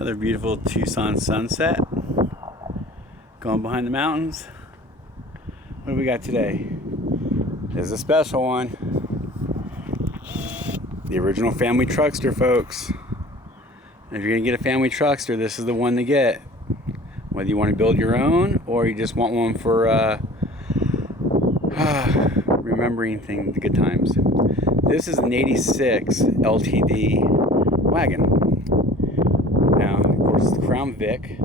Another beautiful Tucson sunset. Going behind the mountains. What do we got today? This is a special one. The original family truckster, folks. If you're gonna get a family truckster, this is the one to get. Whether you want to build your own or you just want one for remembering things, the good times. This is an 86 LTD wagon. Now, of course, it's the Crown Vic.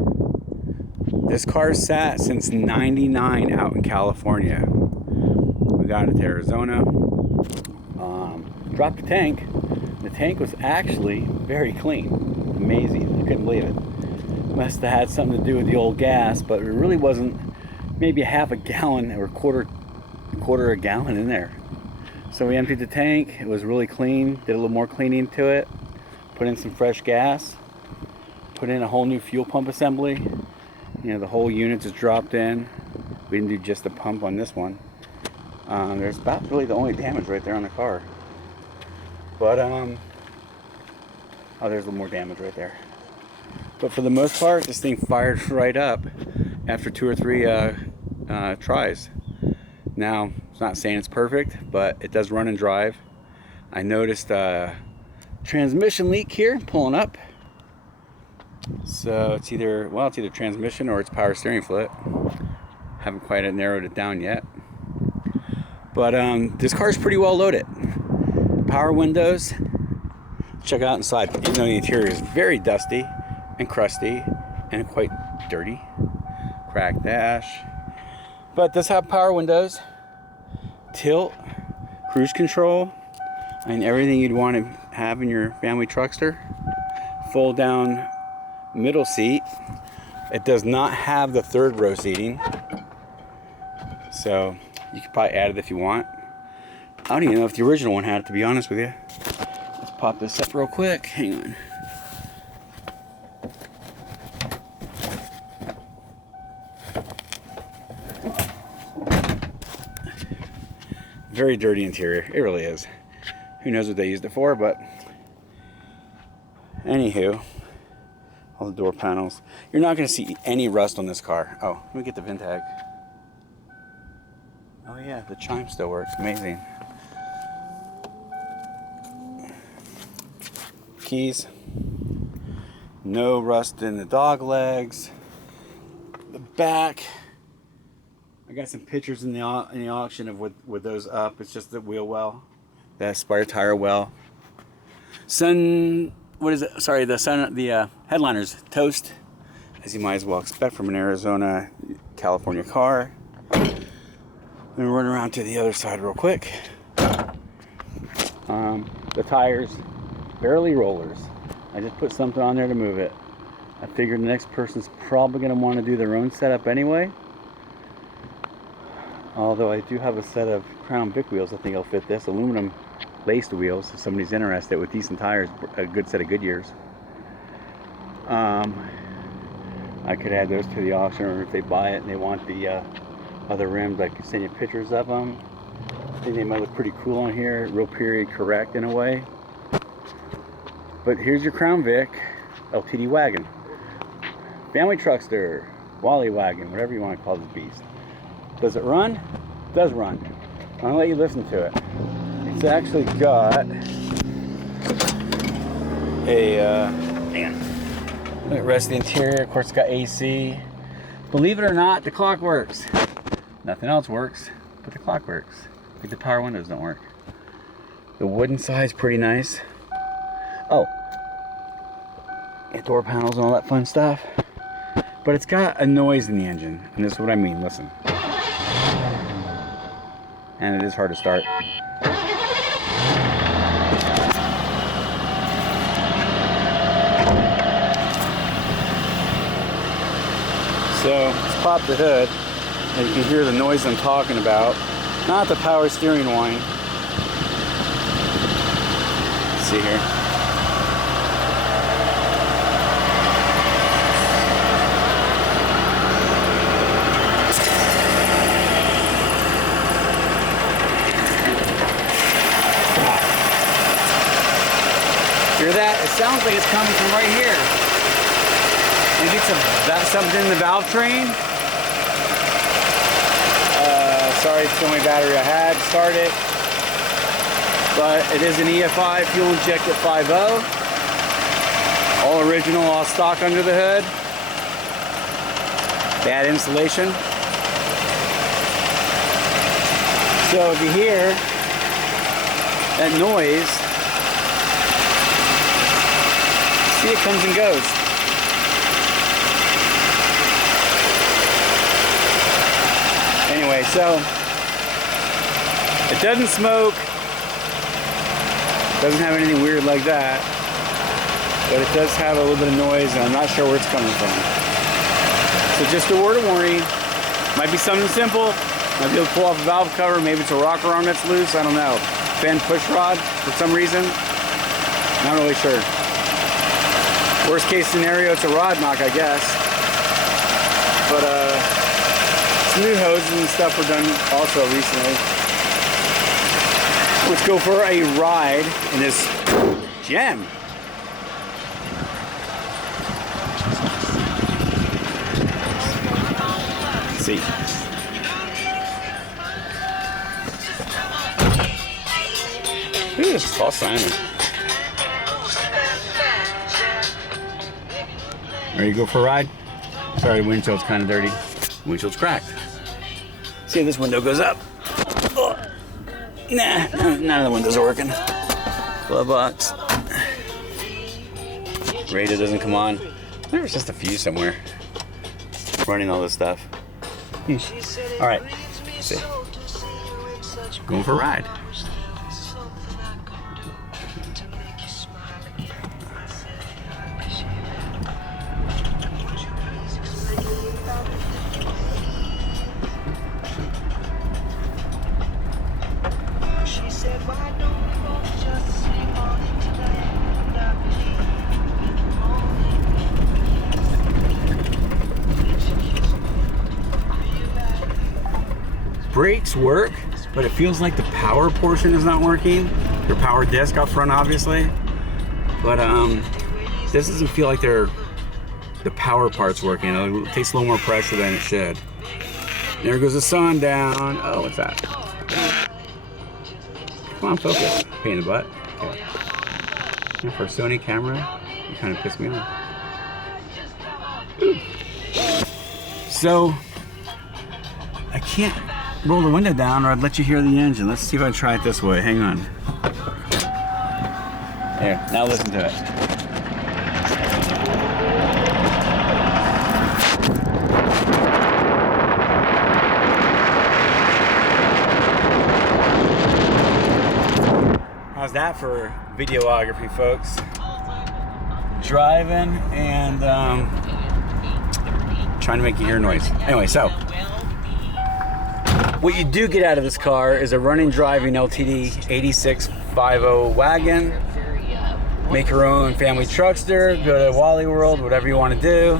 This car sat since '99 out in California. We got it to Arizona. Dropped the tank. The tank was actually very clean. Amazing. I couldn't believe it. Must have had something to do with the old gas, but it really wasn't. Maybe a half a gallon or quarter a gallon in there. So we emptied the tank. It was really clean. Did a little more cleaning to it. Put in some fresh gas. Put in a whole new fuel pump assembly. You know, the whole unit just dropped in. We didn't do just the pump on this one. There's about really the only damage right there on the car. But oh, there's a little more damage right there. But for the most part, this thing fired right up after 2 or 3 tries. Now, it's not saying it's perfect, but it does run and drive. I noticed a transmission leak here, pulling up. So it's either transmission or it's power steering fluid. Haven't quite narrowed it down yet. But this car is pretty well loaded. Power windows. Check it out inside. Even though the interior is very dusty and crusty and quite dirty. Cracked dash. But it does have power windows. Tilt. Cruise control. I mean, everything you'd want to have in your family truckster. Fold down middle seat. It does not have the 3rd row seating. So you could probably add it if you want. I don't even know if the original one had it, to be honest with you. Let's pop this up real quick. Hang on. Very dirty interior. It really is. Who knows what they used it for, but anywho, all the door panels. You're not going to see any rust on this car. Oh, let me get the VIN tag. Oh yeah, the chime still works. Amazing. Keys. No rust in the dog legs. The back. I got some pictures in the auction of with those up. It's just the wheel well, the spare tire well. The headliner's toast, as you might as well expect from an Arizona, California car. Let me run around to the other side real quick. The tires, barely rollers. I just put something on there to move it. I figured the next person's probably going to want to do their own setup anyway. Although I do have a set of Crown Vic wheels, I think I'll fit this. Aluminum laced wheels, if somebody's interested, with decent tires, a good set of Goodyears. I could add those to the auction, or if they buy it and they want the other rims, I could send you pictures of them. I think they might look pretty cool on here, real period correct in a way. But here's your Crown Vic LTD wagon. Family truckster, Wally Wagon, whatever you want to call this beast. Does it run? It does run. I'm gonna let you listen to it. It's actually got a hang on. Let it rest the interior. Of course, it's got AC. Believe it or not, the clock works. Nothing else works, but the clock works. Like the power windows don't work. The wooden side's pretty nice. Oh, door panels and all that fun stuff. But it's got a noise in the engine, and this is what I mean. Listen. And it is hard to start. So let's pop the hood, and you can hear the noise I'm talking about. Not the power steering whine. Let's see here. Hear that? It sounds like it's coming from right here. Maybe it's something in the valve train. Sorry, it's the only battery I had. Start it. But it is an EFI fuel injected 5.0. All original, all stock under the hood. Bad insulation. So if you hear that noise, see, it comes and goes. Anyway, so it doesn't smoke, doesn't have anything weird like that, but it does have a little bit of noise, and I'm not sure where it's coming from. So just a word of warning, might be something simple, might be able to pull off a valve cover, maybe it's a rocker arm that's loose, I don't know. Fan push rod for some reason, not really sure. Worst case scenario, it's a rod knock, I guess. But some new hoses and stuff were done also recently. Let's go for a ride in this gem. Let's see. Ooh, it's all Simon. Ready to go for a ride? Sorry, the windshield's kind of dirty. Windshield's cracked. See if this window goes up. Oh. Nah, none of the windows are working. Glove box. Radio doesn't come on. There's just a fuse somewhere. Running all this stuff. All right, let's see. Going for a ride. Brakes work, but it feels like the power portion is not working. Your power disc up front, obviously, but this doesn't feel like the power part's working. It takes a little more pressure than it should. There goes the sun down. Oh, what's that? Come on, focus. Pain in the butt. Okay. And for a Sony camera, it kind of pissed me off. Ooh. So I can't roll the window down or I'd let you hear the engine. Let's see if I try it this way. Hang on. There, now listen to it. How's that for videography, folks? Driving and trying to make you hear noise. Anyway, so what you do get out of this car is a running driving LTD 8650 wagon. Make your own family truckster, go to Wally World, whatever you want to do.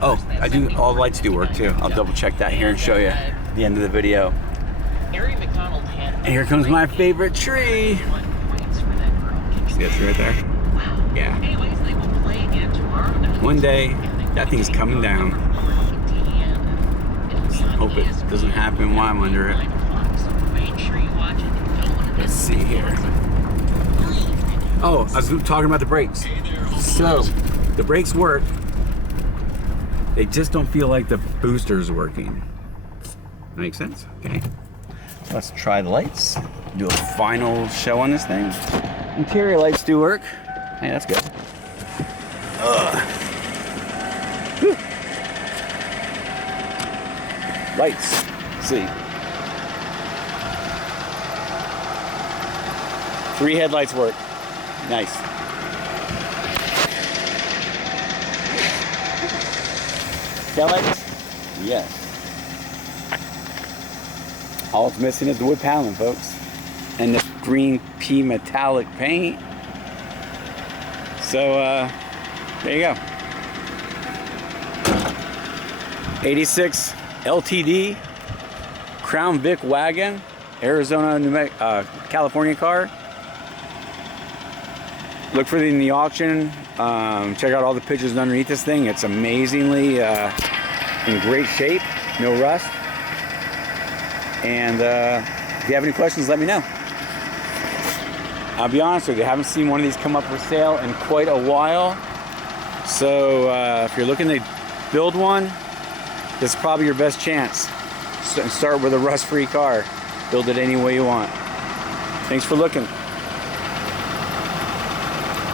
Oh, I do, all the lights do work too. I'll double check that here and show you at the end of the video. And here comes my favorite tree. See that tree right there? Yeah. One day, that thing's coming down. Hope it doesn't happen while I'm under it. Let's see here. Oh, I was talking about the brakes. So, the brakes work. They just don't feel like the booster is working. Makes sense? Okay. Let's try the lights. Do a final show on this thing. Interior lights do work. Hey, that's good. Whew. Lights. Let's see. 3 headlights work. Nice. Tail lights? Yes. All it's missing is the wood paneling, folks. And this green pea metallic paint. So, there you go. 86 LTD Crown Vic wagon, Arizona, California car. Look for it in the auction. Check out all the pictures underneath this thing. It's amazingly in great shape, no rust. And if you have any questions, let me know. I'll be honest with you, I haven't seen one of these come up for sale in quite a while. So if you're looking to build one, this is probably your best chance. Start with a rust-free car. Build it any way you want. Thanks for looking.